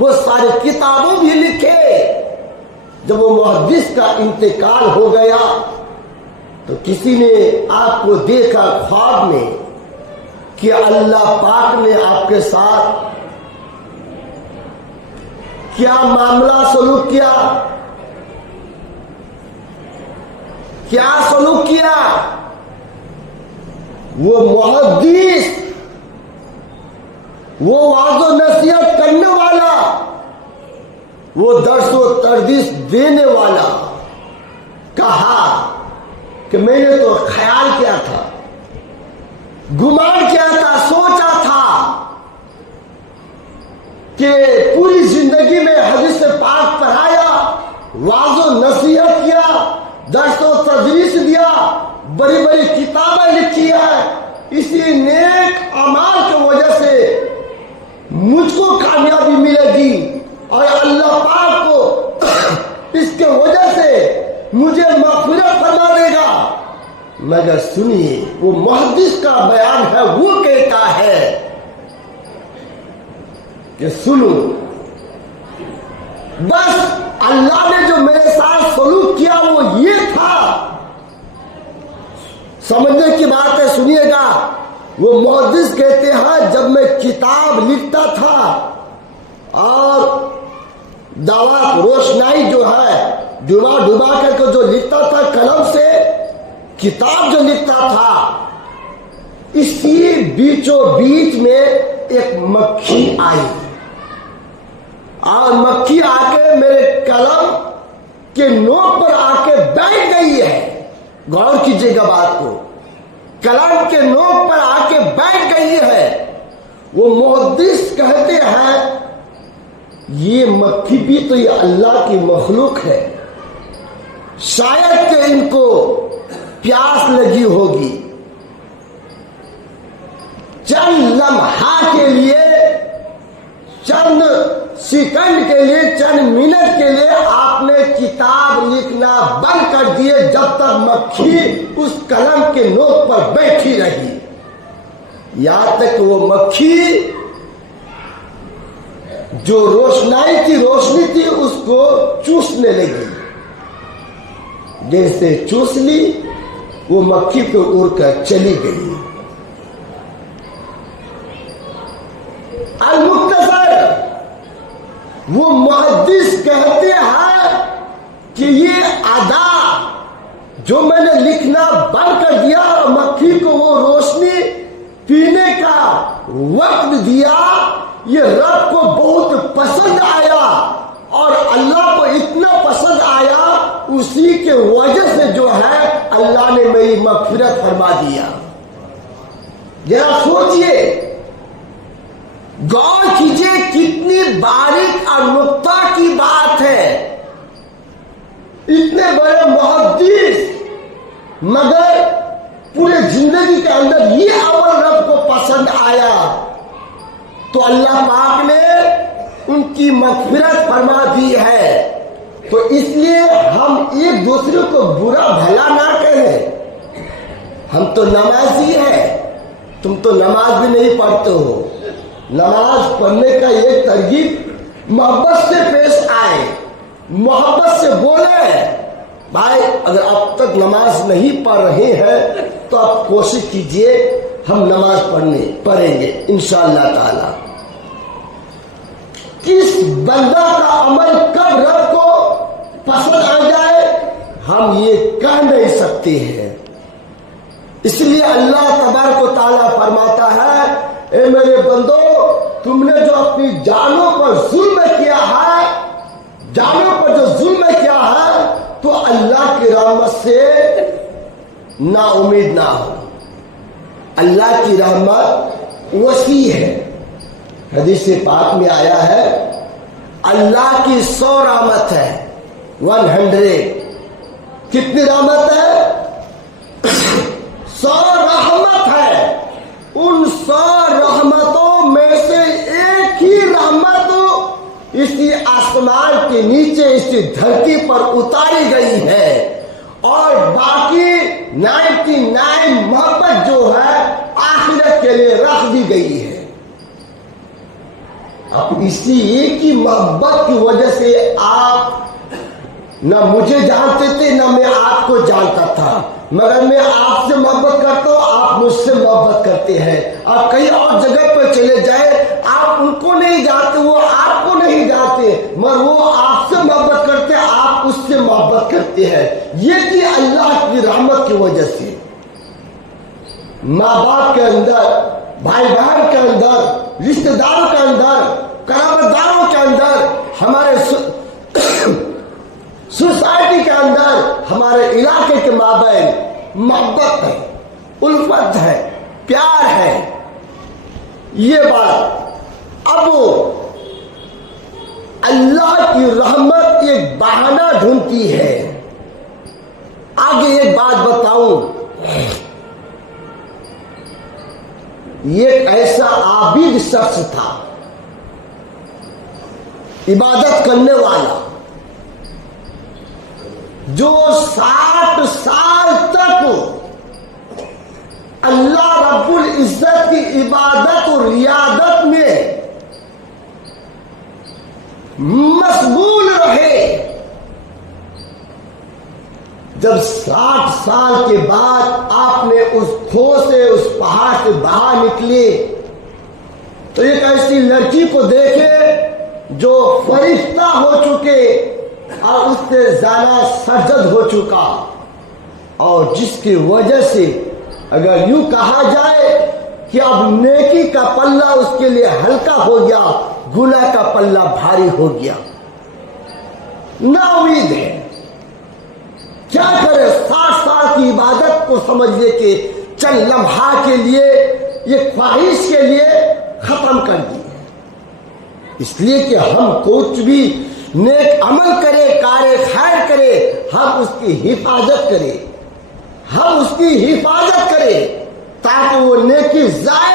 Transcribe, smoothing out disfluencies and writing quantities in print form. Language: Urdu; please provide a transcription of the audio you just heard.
وہ ساری کتابوں بھی لکھے. جب وہ محدث کا انتقال ہو گیا تو کسی نے آپ کو دیکھا خواب میں کہ اللہ پاک نے آپ کے ساتھ کیا معاملہ سلوک کیا، کیا سلوک کیا. وہ محدث، وہ واعظ و نصیحت کرنے والا، وہ درس و تدریس دینے والا کہا کہ میں نے تو خیال کیا تھا، گمان کیا تھا، سوچا تھا کہ پوری زندگی میں حدیث پاک پڑھایا، واعظ و نصیحت کیا، درس و تدریس دیا، بڑی بڑی کتابیں لکھی ہے، اسی نیک اعمال کی وجہ سے مجھ کو کامیابی ملے گی اور اللہ پاک کو اس کے وجہ سے مجھے مغفرت فرما دے گا. مگر سنیے، وہ محدث کا بیان ہے، وہ کہتا ہے کہ سنو، بس اللہ نے جو میرے ساتھ سلوک کیا وہ یہ تھا. سمجھنے کی بات ہے، سنیے گا. وہ محدث کہتے ہیں جب میں کتاب لکھتا تھا اور دعوت روشنائی جو ہے ڈبا ڈبا کر کے جو لکھتا تھا قلم سے، کتاب جو لکھتا تھا، اسی بیچوں بیچ میں ایک مکھی آئی اور مکھی آ کے میرے قلم کے نوک پر آ کے بیٹھ گئی ہے. غور کیجیے گا بات کو، قلم کے نوک پر آ کے بیٹھ گئی ہے. وہ محدث کہتے ہیں یہ مکھی بھی تو یہ اللہ کی مخلوق ہے، شاید کہ ان کو پیاس لگی ہوگی، چند لمحہ کے لیے، چند سیکنڈ کے لیے، چند منٹ کے لیے آپ نے کتاب لکھنا بند کر دیے جب تک مکھی اس قلم کے نوک پر بیٹھی رہی، یہاں تک وہ مکھی جو روشنائی کی روشنی تھی اس کو چوسنے لگی. جیسے چوس لی وہ مکھی کو اڑ کر چلی گئی. المختصر، وہ محدث کہتے ہیں کہ یہ ادا جو میں نے لکھنا بند کر دیا اور مکھی کو وہ روشنی پینے کا وقت دیا، یہ رب کو بہت پسند آیا اور اللہ کو اتنا پسند آیا، اسی کے وجہ سے جو ہے اللہ نے میری مغفرت فرما دیا. ذرا سوچئے، غور کیجئے کتنی باریک اور نقطہ کی بات ہے. اتنے بڑے محدث مگر پورے زندگی کے اندر یہ عمل رب کو پسند آیا تو اللہ پاک نے ان کی مغفرت فرما دی ہے. تو اس لیے ہم ایک دوسرے کو برا بھلا نہ کہیں. ہم تو نمازی ہیں، تم تو نماز بھی نہیں پڑھتے ہو. نماز پڑھنے کا ایک ترغیب محبت سے پیش آئے، محبت سے بولے بھائی اگر اب تک نماز نہیں پڑھ رہے ہیں تو آپ کوشش کیجئے ہم نماز پڑھیں گے انشاءاللہ تعالی. کس بندہ کا عمل کب رب کو پسند آ جائے ہم یہ کہہ نہیں سکتے ہیں. اس لیے اللہ تبارک و تعالیٰ فرماتا ہے اے میرے بندو، تم نے جو اپنی جانوں پر ظلم کیا ہے، جانوں پر جو ظلم کیا ہے تو اللہ کی رحمت سے نا امید نہ ہو. اللہ کی رحمت وسیع ہے. حدیث پاک میں آیا ہے اللہ کی 100 رحمت ہے، 100. کتنی رحمت ہے؟ 100 رحمت ہے. ان 100 رحمتوں میں سے ایک ہی رحمت اسی آسمان کے نیچے اسی دھرتی پر اتاری گئی ہے اور باقی 99 محبت جو ہے آخرت کے لیے رکھ دی گئی ہے. اب اسی ایک ہی محبت کی وجہ سے آپ نہ مجھے جانتے تھے نہ میں آپ کو جانتا تھا، مگر میں آپ سے محبت کرتا ہوں، آپ مجھ سے محبت کرتے ہیں۔ آپ کہیں اور جگہ پہ چلے جائیں، آپ ان کو نہیں جانتے، وہ آپ کو نہیں جانتے، مگر وہ آپ سے محبت کرتے ہیں، آپ اس سے محبت کرتے ہیں۔ یہ کہ اللہ کی رحمت کی وجہ سے ماں باپ کے اندر، بھائی بہن کے اندر، رشتہ داروں کے اندر، قرابت داروں کے اندر، ہمارے سوسائٹی کے اندر، ہمارے علاقے کے مابین محبت ہے، الفت ہے، پیار ہے۔ یہ بات اب اللہ کی رحمت ایک بہانہ ڈھونڈتی ہے۔ آگے ایک بات بتاؤں، یہ ایک ایسا عابد شخص تھا، عبادت کرنے والا، جو 60 سال تک اللہ رب العزت کی عبادت اور ریاضت میں مشغول رہے۔ جب 60 سال کے بعد آپ نے اس کھو سے، اس پہاڑ سے باہر نکلے تو ایک ایسی لڑکی کو دیکھے جو فرشتہ ہو چکے اور اس سے زیادہ سرزد ہو چکا، اور جس کی وجہ سے اگر یوں کہا جائے کہ اب نیکی کا پلہ اس کے لیے ہلکا ہو گیا، گناہ کا پلہ بھاری ہو گیا۔ نا امید ہے، کیا کرے؟ 60 سال کی عبادت کو سمجھ لے کہ چند لمحہ کے لیے، یہ خواہش کے لیے ختم کر دی۔ اس لیے کہ ہم کچھ بھی نیک عمل کرے، کار خیر کرے، ہم اس کی حفاظت کریں، ہم اس کی حفاظت کریں تاکہ وہ نیکی ضائع